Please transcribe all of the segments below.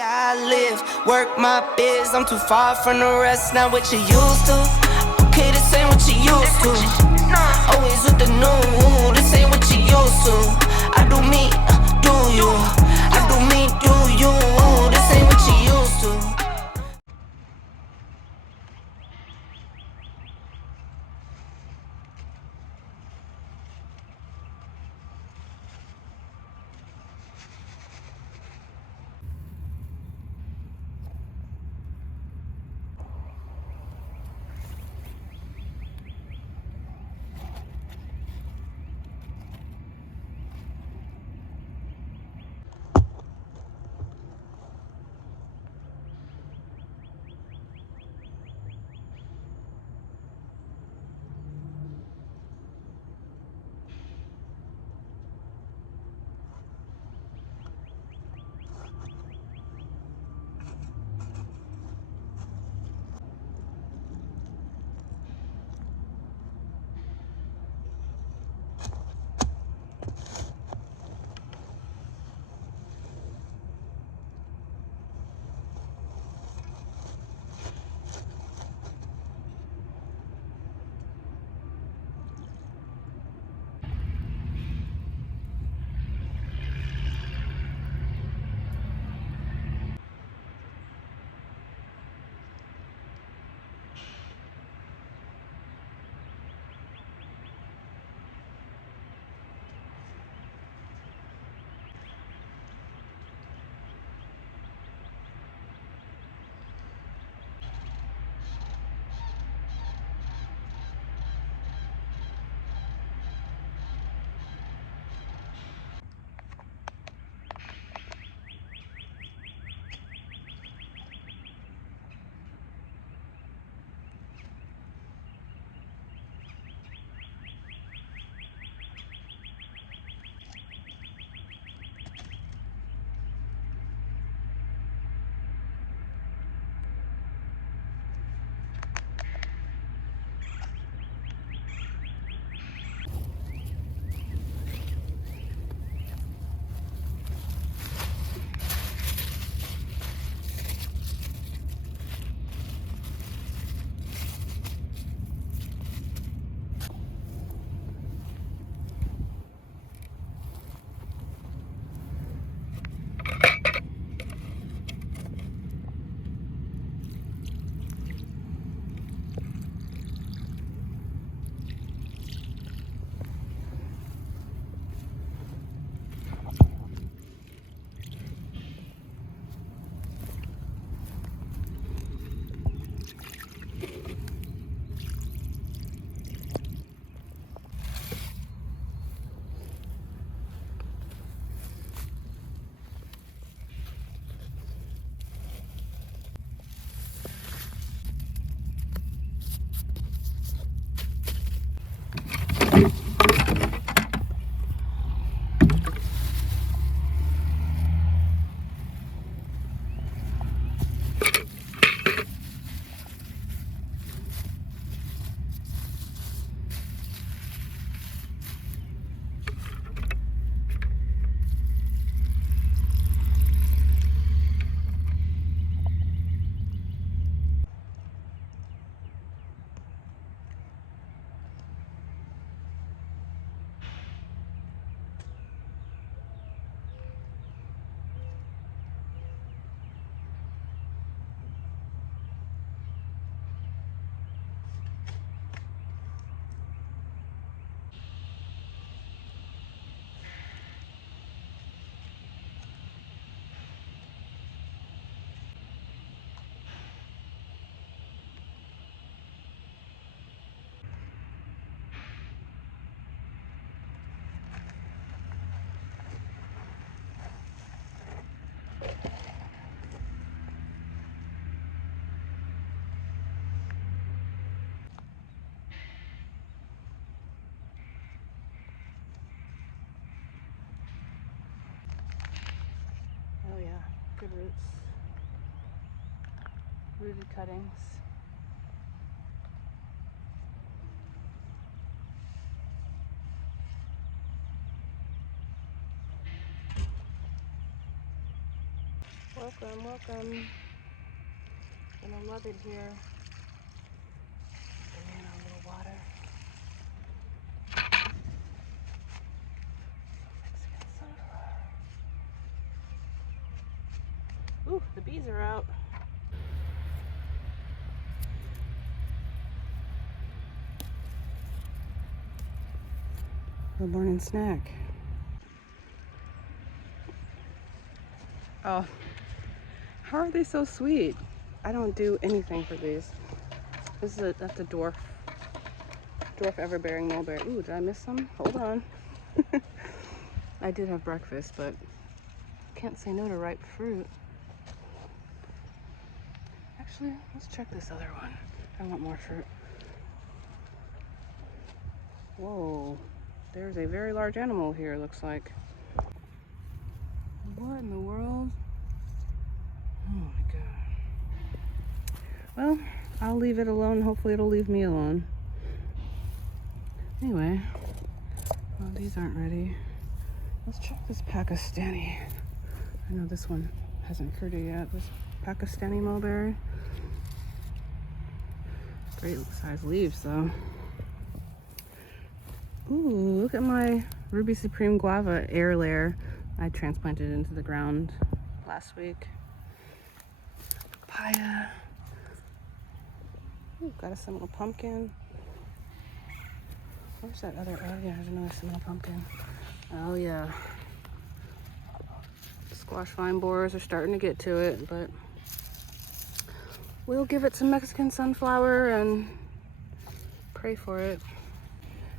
way I live, work my biz. I'm too far from the rest, not what you used to. Okay, this ain't what you used to. Always with the new, this ain't what you used to. I do me, do you? I do me, do you? This ain't what you used to. Oh yeah, good roots. Rooted cuttings. Whoops. Welcome, welcome. Gonna love it here. Bring in a little water. Mexican sunflower. Ooh, the bees are out. The morning snack. Oh, how are they so sweet? I don't do anything for these. That's a dwarf everbearing mulberry. Ooh, did I miss some? Hold on. I did have breakfast, but can't say no to ripe fruit. Actually, let's check this other one. I want more fruit. Whoa, there's a very large animal here, looks like. What in the world? Oh my god. Well, I'll leave it alone. Hopefully it'll leave me alone. Anyway, well, these aren't ready. Let's check this Pakistani. I know this one hasn't fruited yet. This Pakistani mulberry. Great size leaves though. Ooh, look at my Ruby Supreme guava air layer. I transplanted it into the ground last week. Papaya. Ooh, got a Seminole pumpkin. Where's that other? Oh yeah, there's another Seminole pumpkin. Oh yeah. Squash vine borers are starting to get to it, but we'll give it some Mexican sunflower and pray for it.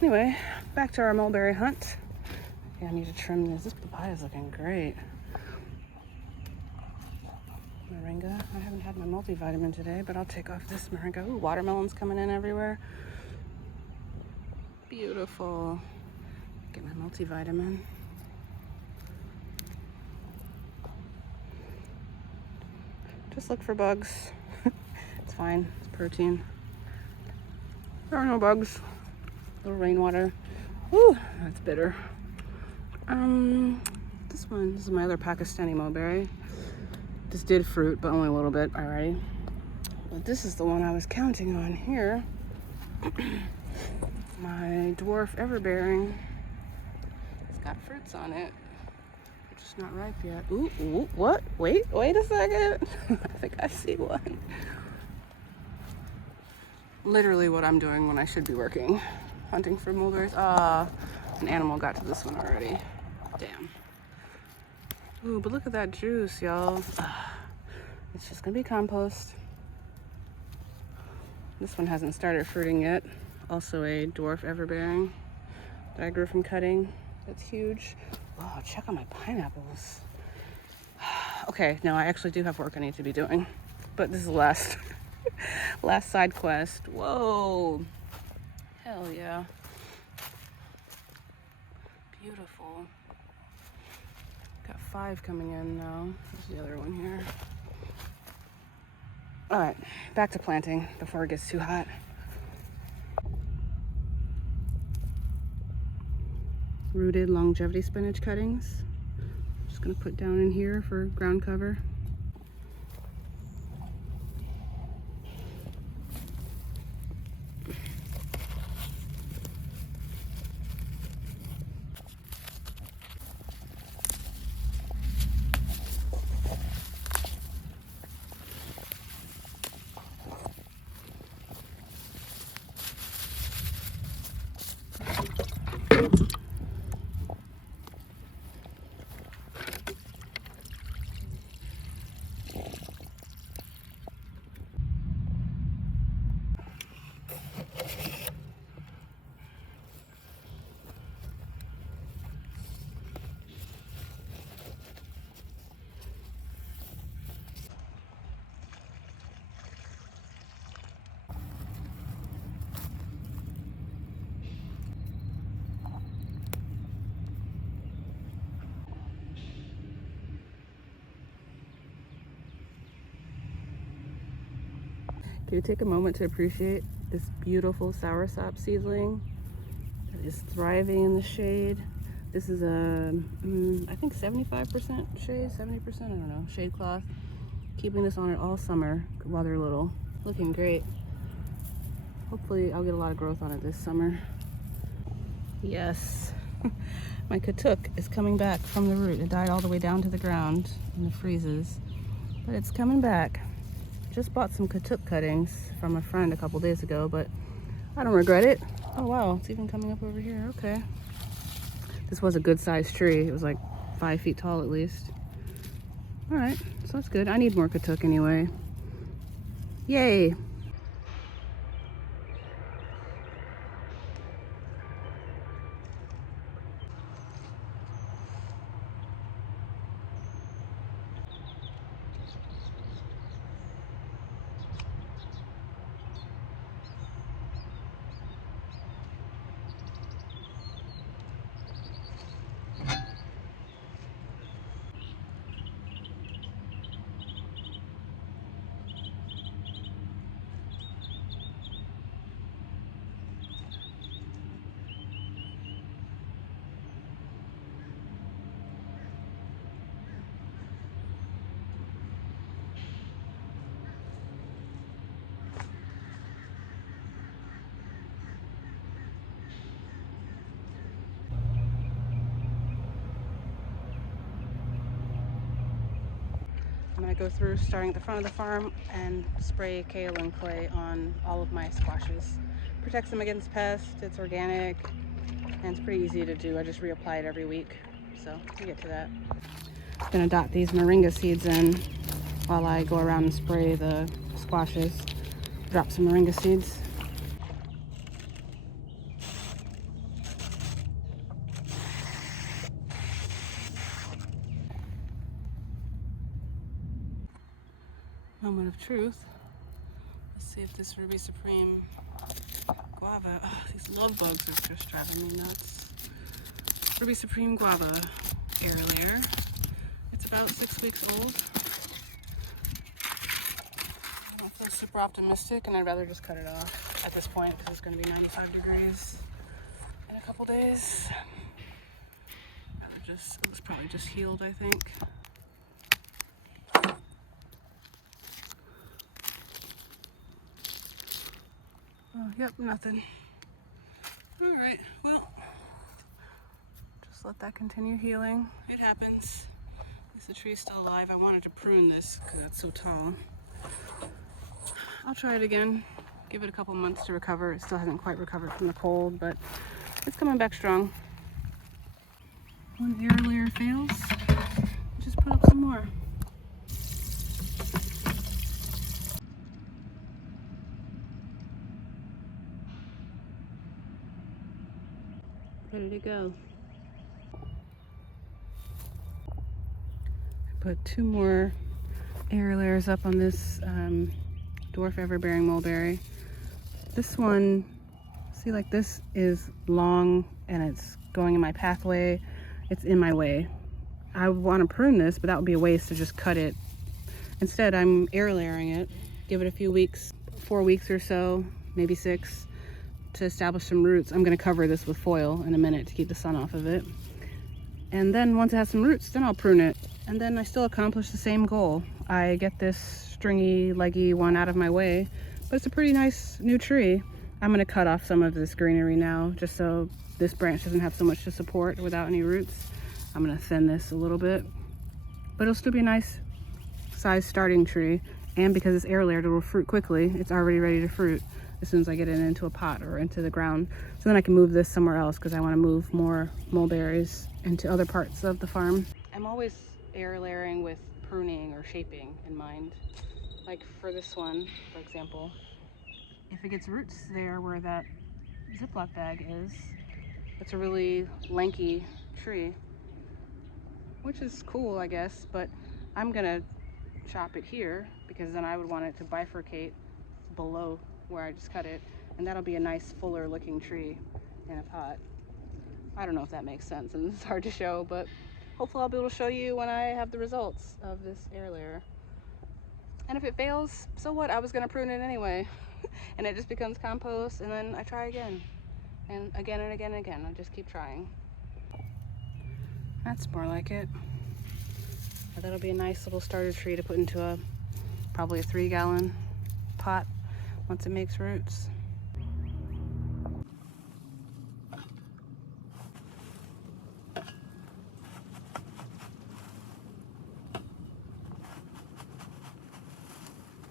Anyway, back to our mulberry hunt. Yeah, I need to trim this. This papaya is looking great. Moringa. I haven't had my multivitamin today, but I'll take off this moringa. Ooh, watermelons coming in everywhere. Beautiful. Get my multivitamin. Just look for bugs. It's fine. It's protein. There are no bugs. A little rainwater. Ooh, that's bitter. This is my other Pakistani mulberry. This did fruit, but only a little bit already. But this is the one I was counting on here. My dwarf everbearing. It's got fruits on it. They're just not ripe yet. Ooh, what? Wait a second. I think I see one. Literally what I'm doing when I should be working. Hunting for mulberries. An animal got to this one already. Damn. Ooh, but look at that juice, y'all. It's just gonna be compost. This one hasn't started fruiting yet. Also a dwarf everbearing that I grew from cutting. That's huge. Oh, check out my pineapples. Okay, no, I actually do have work I need to be doing, but this is the last side quest. Whoa, hell yeah. Beautiful. Got 5 coming in now. There's the other one here. All right, back to planting before it gets too hot. Rooted longevity spinach cuttings. Just gonna put down in here for ground cover. Can you take a moment to appreciate this beautiful soursop seedling that is thriving in the shade? This is a, I think 75% shade, 70%, I don't know, shade cloth. Keeping this on it all summer while they're little. Looking great. Hopefully I'll get a lot of growth on it this summer. Yes, my katuk is coming back from the root. It died all the way down to the ground in the freezes, but it's coming back. Just bought some katuk cuttings from a friend a couple days ago, but I don't regret it. Oh wow, it's even coming up over here. Okay. This was a good sized tree. It was like 5 feet tall at least. All right, so that's good. I need more katuk anyway. Yay. I'm gonna go through starting at the front of the farm and spray kaolin clay on all of my squashes. Protects them against pests, it's organic, and it's pretty easy to do. I just reapply it every week, so we'll get to that. I'm gonna dot these moringa seeds in while I go around and spray the squashes. Drop some moringa seeds. Moment of truth. Let's see if this Ruby Supreme guava. Oh, these love bugs are just driving me nuts. Ruby Supreme guava air layer. It's about 6 weeks old. I don't feel super optimistic, and I'd rather just cut it off at this point because it's going to be 95 degrees in a couple days. It was probably just healed, I think. Oh, yep, nothing. All right, well, just let that continue healing. It happens. At least the tree's still alive. I wanted to prune this because it's so tall. I'll try it again. Give it a couple months to recover. It still hasn't quite recovered from the cold, but it's coming back strong. One air layer fails, just put up some more. Ready to go. I put 2 more air layers up on this dwarf everbearing mulberry. This one, see, like, this is long and it's going in my pathway. It's in my way. I want to prune this, but that would be a waste to just cut it. Instead, I'm air layering it. Give it a few weeks, 4 weeks or so, maybe 6, to establish some roots. I'm going to cover this with foil in a minute to keep the sun off of it. And then once it has some roots, then I'll prune it. And then I still accomplish the same goal. I get this stringy, leggy one out of my way, but it's a pretty nice new tree. I'm going to cut off some of this greenery now, just so this branch doesn't have so much to support without any roots. I'm going to thin this a little bit, but it'll still be a nice size starting tree. And because it's air layered, it will fruit quickly. It's already ready to fruit as soon as I get it into a pot or into the ground. So then I can move this somewhere else because I want to move more mulberries into other parts of the farm. I'm always air layering with pruning or shaping in mind. Like for this one, for example, if it gets roots there where that Ziploc bag is, it's a really lanky tree, which is cool, I guess, but I'm gonna chop it here because then I would want it to bifurcate below where I just cut it, and that'll be a nice fuller looking tree in a pot. I don't know if that makes sense, and it's hard to show, but hopefully I'll be able to show you when I have the results of this air layer. And if it fails, so what? I was gonna prune it anyway. And it just becomes compost, and then I try again. And again and again and again. I just keep trying. That's more like it. That'll be a nice little starter tree to put into a Probably a 3-gallon pot once it makes roots.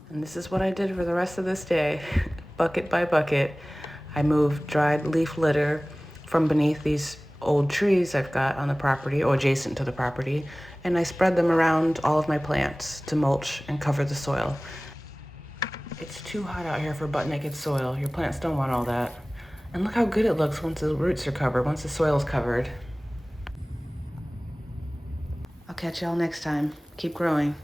And this is what I did for the rest of this day. Bucket by bucket, I moved dried leaf litter from beneath these old trees I've got on the property or adjacent to the property, and I spread them around all of my plants to mulch and cover the soil. It's too hot out here for butt naked soil. Your plants don't want all that. And look how good it looks once the roots are covered, once the soil's covered. I'll catch y'all next time. Keep growing.